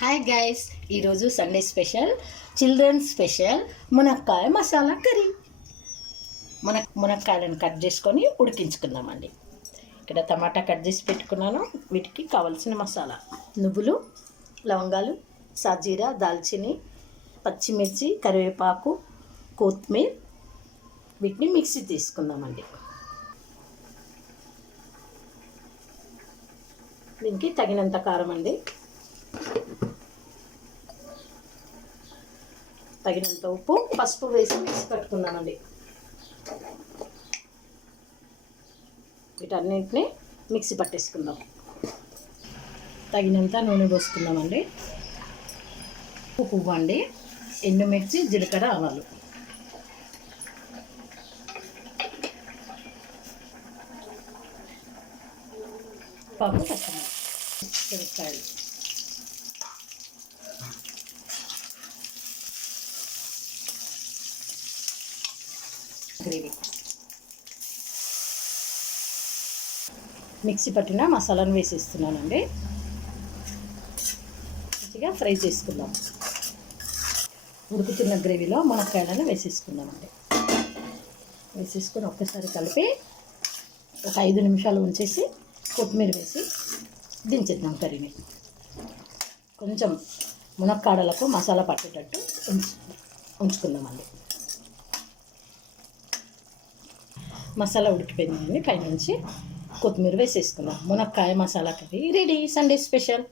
Hi guys, ఈరోజు Sunday special children's special మునక్కాయ masala curry. మునక్కాయలను కట్ చేసుకొని ఉడికించుకుందామండి. ఇక్కడ టమాటా కట్ చేసి పెట్టుకున్నాను. వీటికి కావలసిన మసాలా: నువ్వులు, లవంగాలు, సాజీరా, దాల్చిని, పచ్చిమిర్చి, కరివేపాకు, కొత్తిమీర. వీటిని మిక్సీ తీసుకుందామండి. దీనికి తగినంత కారం అండి, తగినంత ఉప్పు, పసుపు వేసి మిక్సీ పట్టుకుందామండి. వీటన్నింటినీ మిక్సీ పట్టేసుకుందాం. తగినంత నూనె పోసుకుందామండి. పువ్వు అండి, ఎండుమిర్చి, జీలకర్ర, ఆవాలు, పాకు, పచ్చిమిరపకాయలు, గ్రేవీ. మిక్సీ పట్టిన మసాలాను వేసేస్తున్నానండి. మంచిగా ఫ్రై చేసుకుందాం. ఉడుకుతున్న గ్రేవీలో మునక్కాయలను వేసేసుకుందామండి. వేసేసుకొని ఒక్కసారి కలిపి ఒక 5 నిమిషాలు ఉంచేసి కొత్తిమీర వేసి దించేద్దాం కర్రీని. కొంచెం మునక్కాడలకు మసాలా పట్టేటట్టు ఉంచుకుందామండి. మసాలా ఉడికిపోయిందండి. పైనుంచి కొత్తిమీర వేసేసుకుందాం. మునక్కాయ masala curry ready. Sunday special.